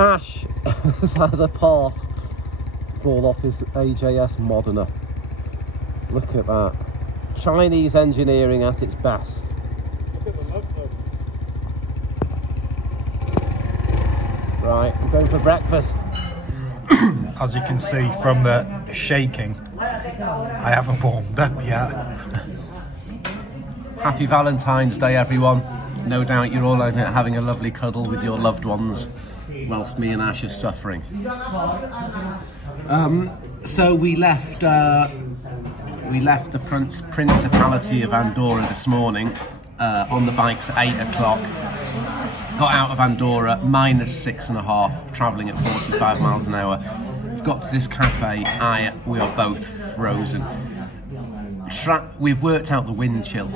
Ash has had a part fall off his AJS Modena. Look at that. Chinese engineering at its best. Look at the love club. Right, I'm going for breakfast. As you can see from the shaking, I haven't warmed up yet. Happy Valentine's Day, everyone. No doubt you're all having a lovely cuddle with your loved ones, whilst me and Ash are suffering. So we left the Principality of Andorra this morning on the bikes at 8 o'clock. Got out of Andorra, -6.5, travelling at 45 miles an hour. We've got to this cafe, we are both frozen. We've worked out the wind chill.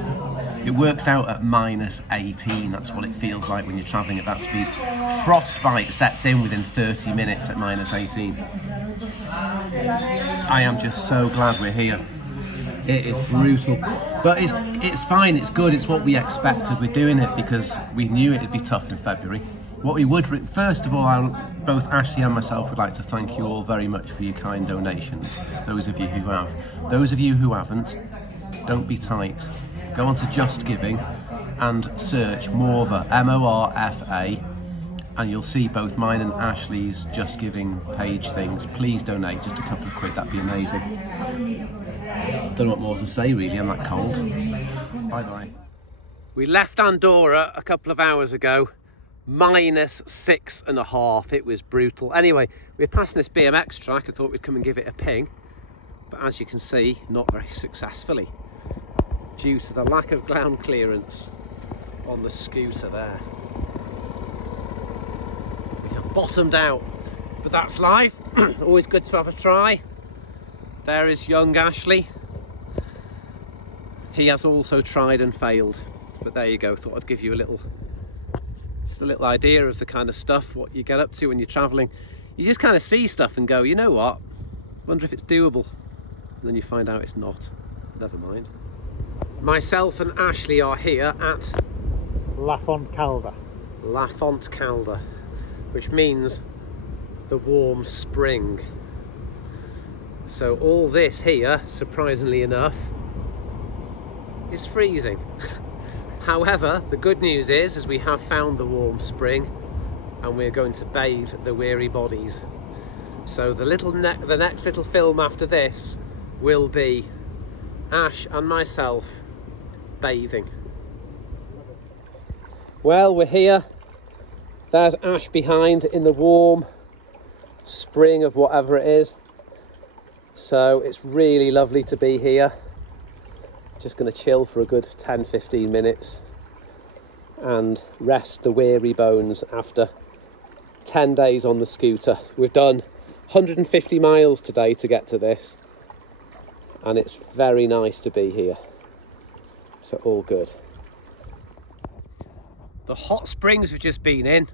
It works out at -18, that's what it feels like when you're travelling at that speed. Frostbite sets in within 30 minutes at -18. I am just so glad we're here. It is brutal, but it's fine, it's good, it's what we expected. We're doing it because we knew it'd be tough in February. What we would, first of all, both Ashley and myself would like to thank you all very much for your kind donations, those of you who have. Those of you who haven't, don't be tight. Go on to Just Giving and search Morva, M-O-R-F-A, and you'll see both mine and Ashley's Just Giving page things. Please donate, just a couple of quid, that'd be amazing. Don't know what more to say really, I'm that cold. Bye bye. We left Andorra a couple of hours ago, -6.5, it was brutal. Anyway, we're passing this BMX track, I thought we'd come and give it a ping, but as you can see, not very successfully, due to the lack of ground clearance on the scooter there. We have bottomed out, but that's life. Always good to have a try. There is young Ashley. He has also tried and failed, but there you go. Thought I'd give you just a little idea of the kind of stuff, what you get up to when you're traveling. You just kind of see stuff and go, you know what, wonder if it's doable, and then you find out it's not. Never mind. Myself and Ashley are here at Lafont Calder. Lafont Calder, which means the warm spring. So all this here, surprisingly enough, is freezing. However, the good news is we have found the warm spring and we're going to bathe the weary bodies. So the next little film after this will be Ash and myself bathing. Well, we're here. There's Ash behind in the warm spring of whatever it is. So it's really lovely to be here. Just going to chill for a good 10-15 minutes and rest the weary bones after 10 days on the scooter. We've done 150 miles today to get to this, and it's very nice to be here. So all good. The hot springs we've just been in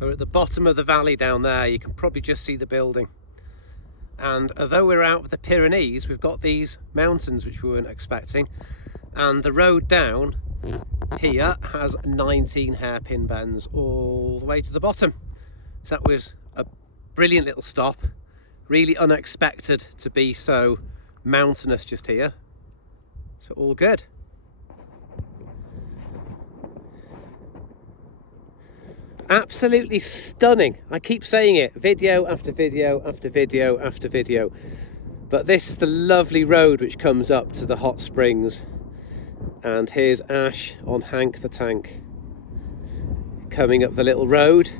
are at the bottom of the valley down there. You can probably just see the building. And although we're out of the Pyrenees, we've got these mountains which we weren't expecting. And the road down here has 19 hairpin bends all the way to the bottom. So that was a brilliant little stop. Really unexpected to be so mountainous just here. So all good. Absolutely stunning. I keep saying it, video after video after video after video. But this is the lovely road which comes up to the hot springs. And here's Ash on Hank the Tank, coming up the little road.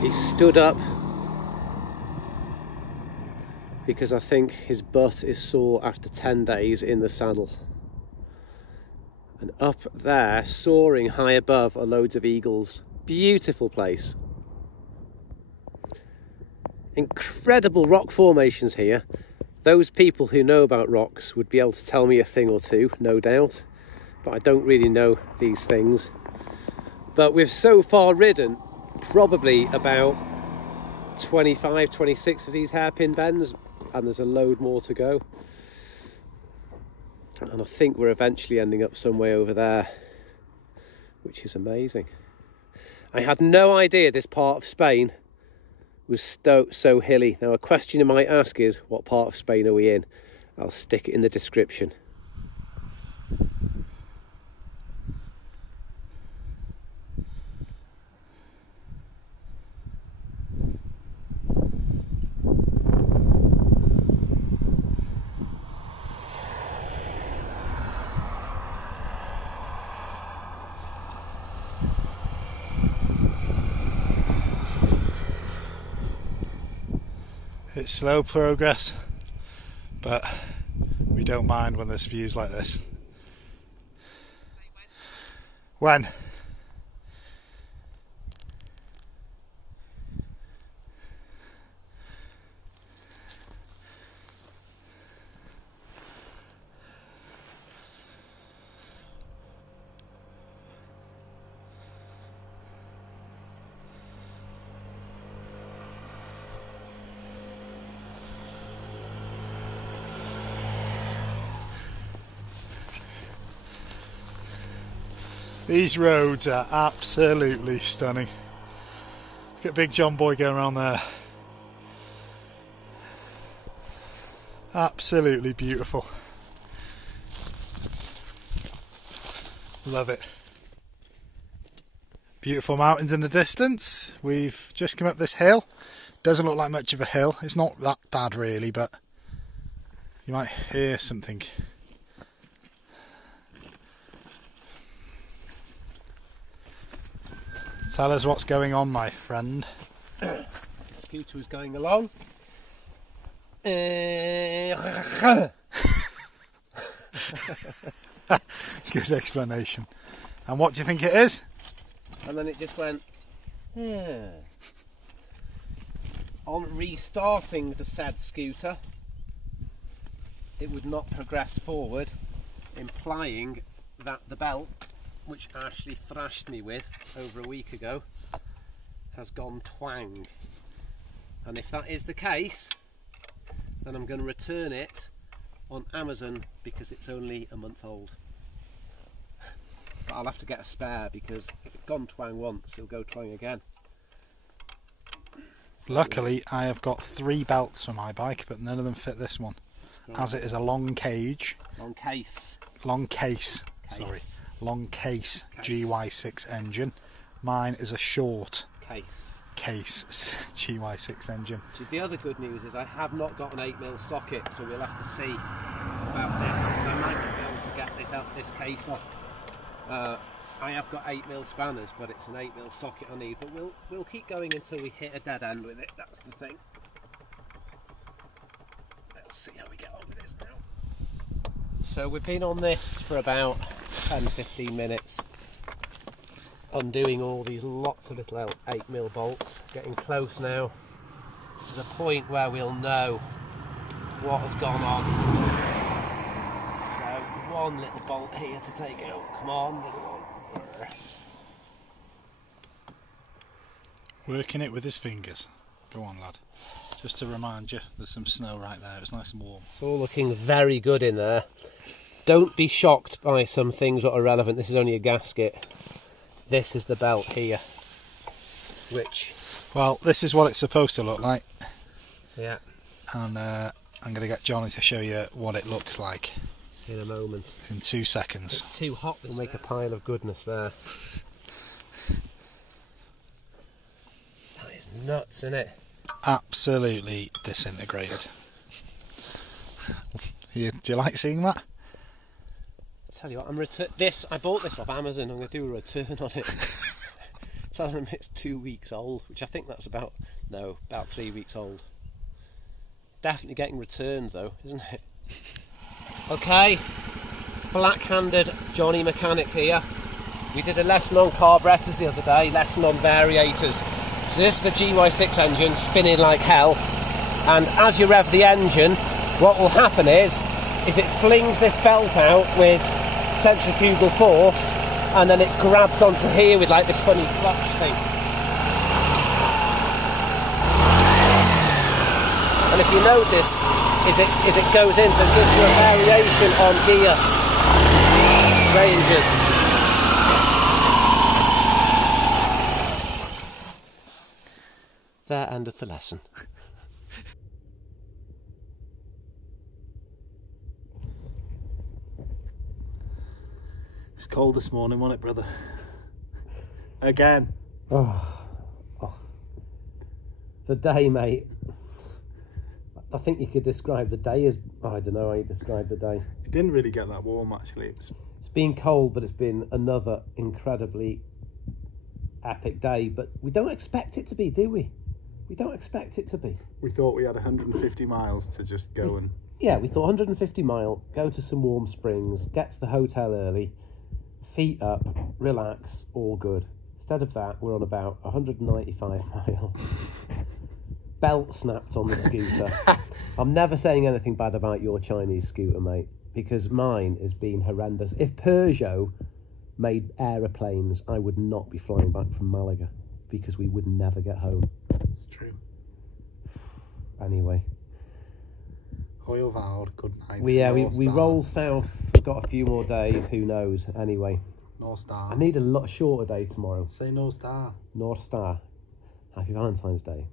He stood up because I think his butt is sore after 10 days in the saddle. And up there, soaring high above, are loads of eagles. Beautiful place. Incredible rock formations here. Those people who know about rocks would be able to tell me a thing or two, no doubt. But I don't really know these things. But we've so far ridden probably about 25, 26 of these hairpin bends, and there's a load more to go. And I think we're eventually ending up some way over there. which is amazing. I had no idea this part of Spain was so hilly. Now, a question you might ask is, what part of Spain are we in? I'll stick it in the description. It's slow progress, but we don't mind when there's views like this. When? These roads are absolutely stunning. Look at Big John Boy going around there. Absolutely beautiful. Love it. Beautiful mountains in the distance. We've just come up this hill. Doesn't look like much of a hill. It's not that bad really, but you might hear something. Tell us what's going on, my friend. The scooter is going along. Good explanation. And what do you think it is? And then it just went, On restarting the said scooter, it would not progress forward, implying that the belt, which Ashley thrashed me with over a week ago, has gone twang. And if that is the case, then I'm going to return it on Amazon because it's only a month old. But I'll have to get a spare because if it's gone twang once, it'll go twang again. So luckily, I have got 3 belts for my bike, but none of them fit this one, as it is a long cage. Long case. Long case. Sorry. Long case GY6 engine. Mine is a short case GY6 engine. The other good news is I have not got an 8mm socket, so we'll have to see about this. I might not be able to get this case off. I have got 8mm spanners, but it's an 8mm socket I need. But we'll keep going until we hit a dead end with it. That's the thing. Let's see how we get on with this now. So we've been on this for about 10-15 minutes, undoing all these lots of little 8mm bolts, getting close now to the point where we'll know what has gone on. So one little bolt here to take out. Come on, little one. Working it with his fingers. Go on, lad. Just to remind you, there's some snow right there. It's nice and warm. It's all looking very good in there. Don't be shocked by some things that are relevant. This is only a gasket. This is the belt here, which... Well, this is what it's supposed to look like. Yeah. And I'm going to get Johnny to show you what it looks like. In a moment. In 2 seconds. It's too hot. We'll make a pile of goodness there. That is nuts, isn't it? Absolutely disintegrated. Do you like seeing that? Tell you what, I bought this off Amazon. I'm going to do a return on it. Tell them it's 2 weeks old, which I think that's about 3 weeks old. Definitely getting returned though, isn't it? Okay, black-handed Johnny mechanic here. We did a lesson on carburetors the other day, lesson on variators. So this is the GY6 engine spinning like hell, and as you rev the engine, what will happen is it flings this belt out with centrifugal force, and then it grabs onto here with like this funny clutch thing. And if you notice, is it goes in, so it gives you a variation on gear ranges. There endeth the lesson. It was cold this morning, wasn't it, brother? Again. Oh. The day, mate. I think you could describe the day as... I don't know how you describe the day. It didn't really get that warm, actually. It's been cold, but it's been another incredibly epic day. But we don't expect it to be, do we? We don't expect it to be. We thought we had 150 miles to just go and... Yeah, we thought 150 mile, go to some warm springs, get to the hotel early, feet up, relax, all good. Instead of that, we're on about 195 miles. Belt snapped on the scooter. I'm never saying anything bad about your Chinese scooter, mate, because mine has been horrendous. If Peugeot made aeroplanes, I would not be flying back from Malaga because we would never get home. It's true. Anyway. Oil vowed, good night. We roll south. We've got a few more days, who knows. Anyway. North Star. I need a lot shorter day tomorrow. Say North Star. North Star. Happy Valentine's Day.